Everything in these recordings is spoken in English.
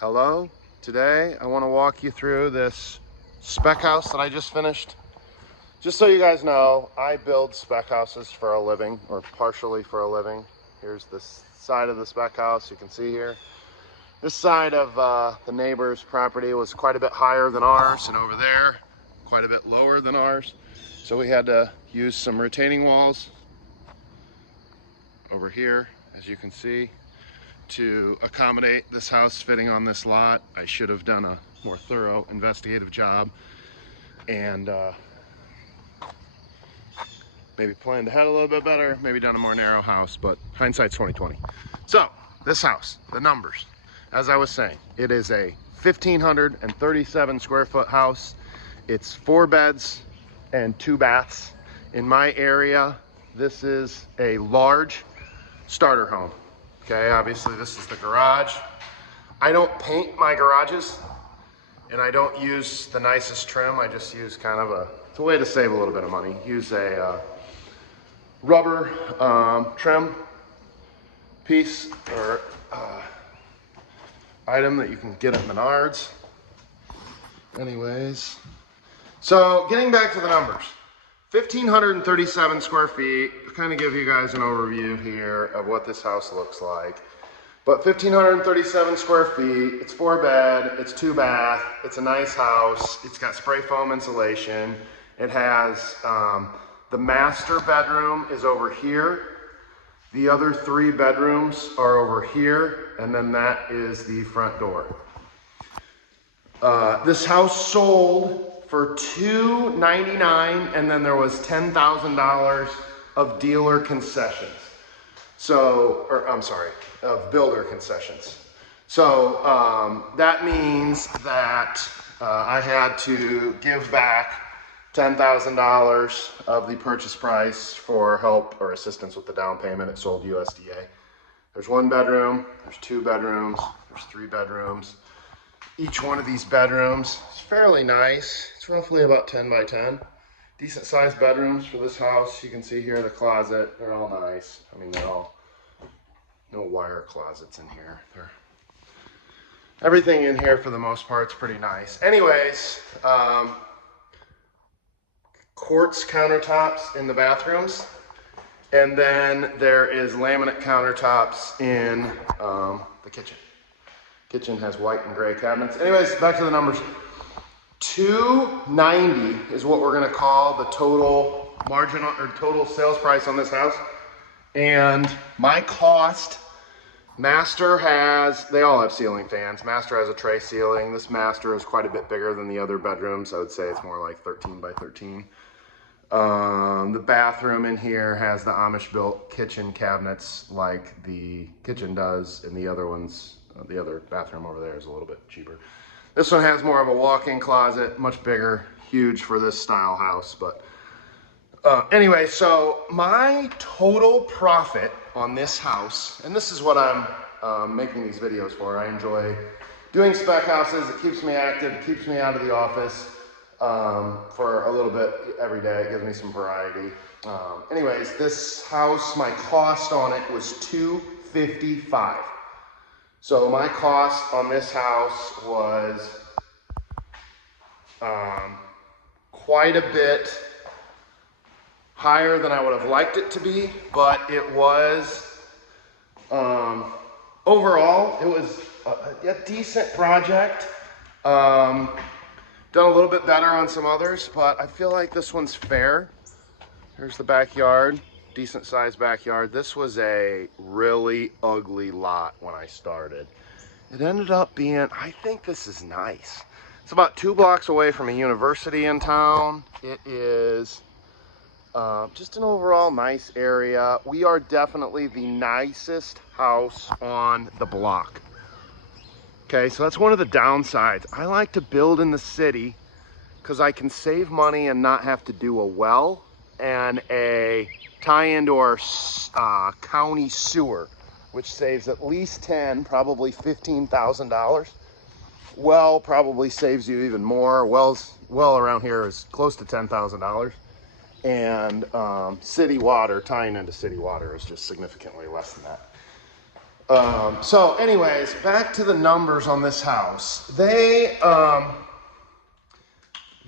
Hello, today I want to walk you through this spec house that I just finished. Just so you guys know, I build spec houses for a living, or partially for a living. Here's the side of the spec house you can see here. This side of the neighbor's property was quite a bit higher than ours, and over there quite a bit lower than ours, so we had to use some retaining walls over here, as you can see, to accommodate this house fitting on this lot. I should have done a more thorough investigative job and maybe planned ahead a little bit better, maybe done a more narrow house, but hindsight's 2020. So this house, the numbers, as I was saying, it is a 1,537 square foot house. It's 4 beds and 2 baths. In my area, this is a large starter home. Okay, obviously this is the garage. I don't paint my garages, and I don't use the nicest trim. I just use kind of it's a way to save a little bit of money. Use a rubber trim piece or item that you can get at Menards. Anyways, so getting back to the numbers. 1,537 square feet. Kind of give you guys an overview here of what this house looks like. But 1,537 square feet, it's 4 bed, it's 2 bath, it's a nice house, it's got spray foam insulation. It has, the master bedroom is over here. The other 3 bedrooms are over here, and then that is the front door. This house sold for $299, and then there was $10,000 of dealer concessions. So, or I'm sorry, of builder concessions. So that means that I had to give back $10,000 of the purchase price for help or assistance with the down payment. It sold USDA. There's 1 bedroom, there's 2 bedrooms, there's 3 bedrooms. Each one of these bedrooms is fairly nice. It's roughly about 10 by 10. Decent sized bedrooms for this house. You can see here the closet. They're all nice. I mean, they're all, no wire closets in here. Everything in here for the most part is pretty nice. Anyways, quartz countertops in the bathrooms. And then there is laminate countertops in the kitchen. Kitchen has white and gray cabinets. Anyways, back to the numbers. $290 is what we're gonna call the total margin or total sales price on this house. And my cost, master has, they all have ceiling fans. Master has a tray ceiling. This master is quite a bit bigger than the other bedrooms. I would say it's more like 13 by 13. The bathroom in here has the Amish built kitchen cabinets like the kitchen does, and the other ones, the other bathroom over there is a little bit cheaper. This one has more of a walk-in closet, much bigger, huge for this style house. But anyway, so my total profit on this house, and this is what I'm making these videos for. I enjoy doing spec houses. It keeps me active, it keeps me out of the office for a little bit every day. It gives me some variety. Anyways, this house, my cost on it was $255. So my cost on this house was quite a bit higher than I would have liked it to be, but it was, overall, it was a decent project. Done a little bit better on some others, but I feel like this one's fair. Here's the backyard. Decent sized backyard. This was a really ugly lot when I started. It ended up being, I think this is nice. It's about 2 blocks away from a university in town. It is just an overall nice area. We are definitely the nicest house on the block. Okay, so that's one of the downsides. I like to build in the city because I can save money and not have to do a well and a tie into our county sewer, which saves at least probably $15,000. Well, probably saves you even more. Well around here is close to $10,000. And city water, tying into city water is just significantly less than that. So anyways, back to the numbers on this house. They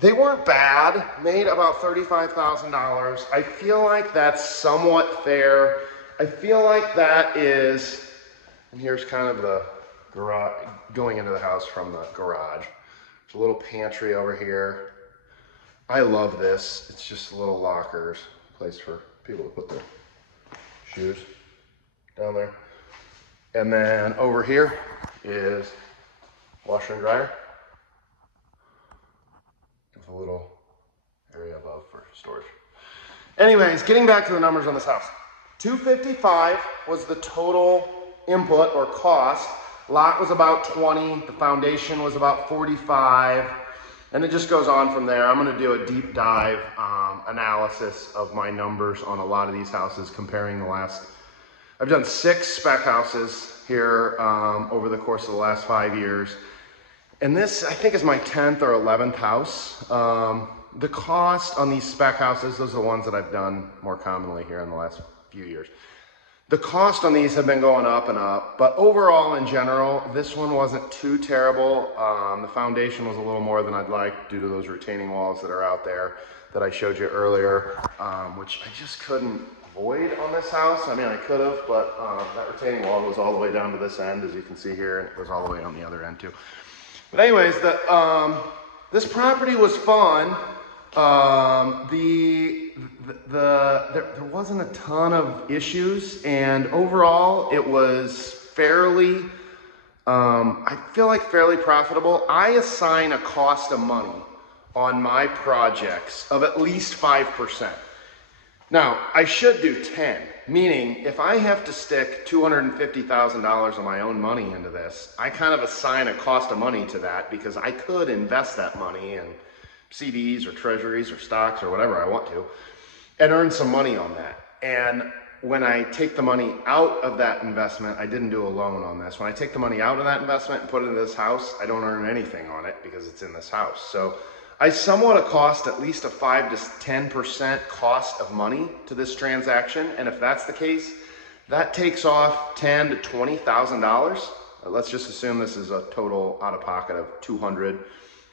weren't bad, made about $35,000. I feel like that's somewhat fair. I feel like that is, and here's kind of the garage, going into the house from the garage. There's a little pantry over here. I love this. It's just little lockers, place for people to put their shoes down there. And then over here is washer and dryer. With a little area above for storage. Anyways, getting back to the numbers on this house. $255 was the total input or cost. Lot was about 20, the foundation was about 45, and it just goes on from there. I'm gonna do a deep dive analysis of my numbers on a lot of these houses, comparing the last, I've done 6 spec houses here over the course of the last 5 years. And this, I think, is my 10th or 11th house. The cost on these spec houses, those are the ones that I've done more commonly here in the last few years. The cost on these have been going up and up, but overall in general, this one wasn't too terrible. The foundation was a little more than I'd like due to those retaining walls that are out there that I showed you earlier, which I just couldn't avoid on this house. I mean, I could have, but that retaining wall goes all the way down to this end, as you can see here, and it goes all the way on the other end too. But anyways, this property was fun. There wasn't a ton of issues, and overall it was fairly, I feel like fairly profitable. I assign a cost of money on my projects of at least 5%. Now, I should do 10, meaning if I have to stick $250,000 of my own money into this, I kind of assign a cost of money to that, because I could invest that money in CDs or treasuries or stocks or whatever I want to and earn some money on that. And when I take the money out of that investment, I didn't do a loan on this. When I take the money out of that investment and put it into this house, I don't earn anything on it because it's in this house. So I somewhat cost at least a 5 to 10% cost of money to this transaction. And if that's the case, that takes off $10,000 to $20,000. Let's just assume this is a total out of pocket of $200.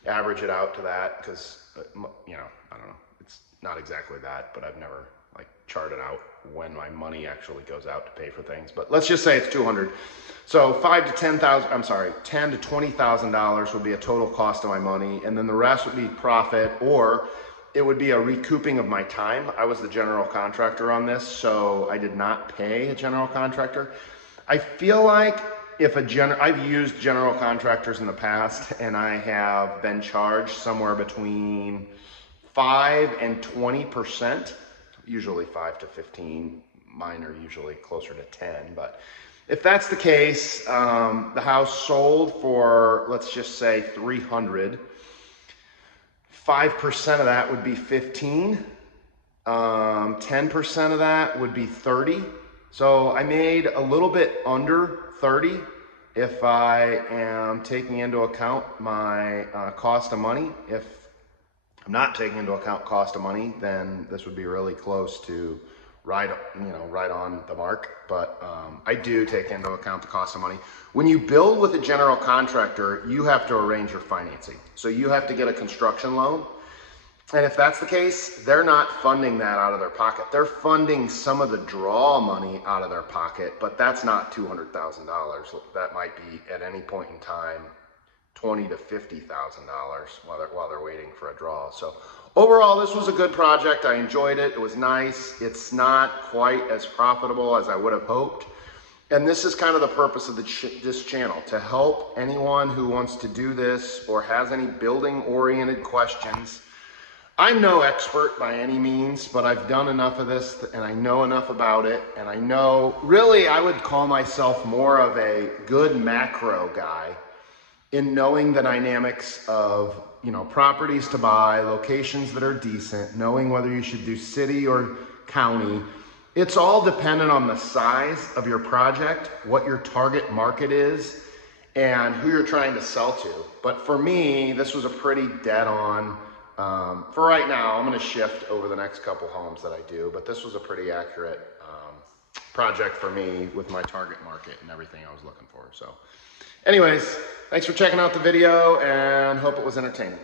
Average it out to that, because you know, I don't know, it's not exactly that, but I've never like charted out when my money actually goes out to pay for things. But let's just say it's 200. So $10,000 to $20,000 would be a total cost of my money, and then the rest would be profit, or it would be a recouping of my time. I was the general contractor on this, so I did not pay a general contractor. I feel like if I've used general contractors in the past, and I have been charged somewhere between 5 and 20%, usually 5 to 15. Mine are usually closer to 10, but if that's the case, the house sold for, let's just say, 300. 5% of that would be 15. 10% of that would be 30. So I made a little bit under 30 if I am taking into account my cost of money. If I'm not taking into account cost of money, then this would be really close to right on the mark. But I do take into account the cost of money. When you build with a general contractor, you have to arrange your financing. So you have to get a construction loan. And if that's the case, they're not funding that out of their pocket. They're funding some of the draw money out of their pocket, but that's not $200,000. That might be at any point in time $20,000 to $50,000 while they're waiting for a draw. So overall, this was a good project. I enjoyed it. It was nice. It's not quite as profitable as I would have hoped. And this is kind of the purpose of this channel, to help anyone who wants to do this or has any building-oriented questions. I'm no expert by any means, but I've done enough of this and I know enough about it. And I know, really, I would call myself more of a good macro guy in knowing the dynamics of, properties to buy, locations that are decent, knowing whether you should do city or county. It's all dependent on the size of your project, what your target market is, and who you're trying to sell to. But for me, this was a pretty dead on. For right now, I'm going to shift over the next couple homes that I do, but this was a pretty accurate project for me with my target market and everything I was looking for. So anyways, thanks for checking out the video and hope it was entertaining.